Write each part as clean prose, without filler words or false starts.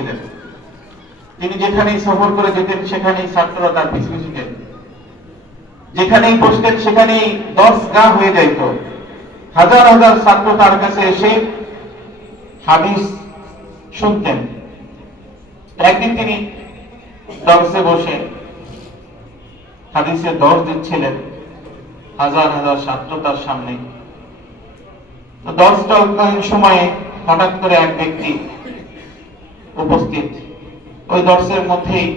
ছিলেন। তিনি যেখানেই সফর করে যেতেন সেখানেই ছাত্ররা তার পিছু পিছু যেতেন, যেখানেই বসতেন সেখানেই 10 গা হয়ে যাইত। হাজার হাজার ছাত্র তার কাছে এসে হাদিস শুনতেন। একদিন তিনি দর্শে বসে হাদিসের দর্শ দিচ্ছিলেন, হাজার হাজার ছাত্র তার সামনে। দর্শকালীন সময়ে হঠাৎ করে এক ব্যক্তি উপস্থিত। ওই দর্শের মধ্যেই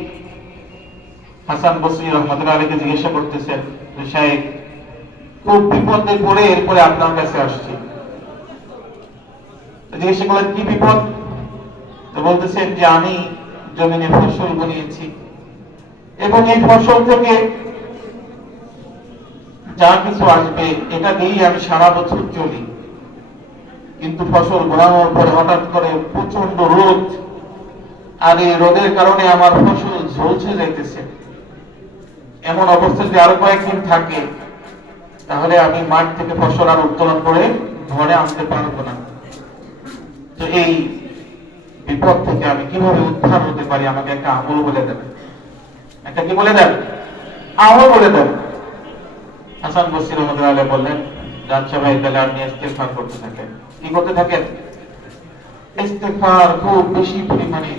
হাসান বসরি রহমাতুল্লাহ আলাইহি জিজ্ঞাসা করতেছেন, শাইখ খুব বিপদে পড়ে এরপরে আপনার কাছে আসছি। জিজ্ঞাসা করলেন কি বিপদ? তো বলতেছেন যে আমি জমিনে ফসল বুনিয়েছি এবং এই ফসল থেকে যা কিছু আসবে এটা দিয়েই আমি সারা বছর চলি, কিন্তু ফসল বোনানোর পরে হঠাৎ করে প্রচন্ড রোদ, আর এই রোদের কারণে আমার ফসল ঝলসে যাইতেছে। এমন অবস্থা যদি আরো কয়েকদিন থাকে তাহলে আমি মাঠ থেকে ফসল আর উত্তোলন করে ঘরে আনতে পারবো না। তো এই বিপদ থেকে আমি কিভাবে উদ্ধার হতে পারি, আমাকে একটা আমল বলে দেন। একটা কি বলে দেন? আমল বলে দেন। হাসান বসরি রহমাতুল্লাহ আলাইহি বললেন, আচ্ছা ভাই, তাহলে আপনি ইস্তেগফার করতে থাকেন। কি করতে থাকেন? ইস্তেগফার খুব বেশি পরিমাণে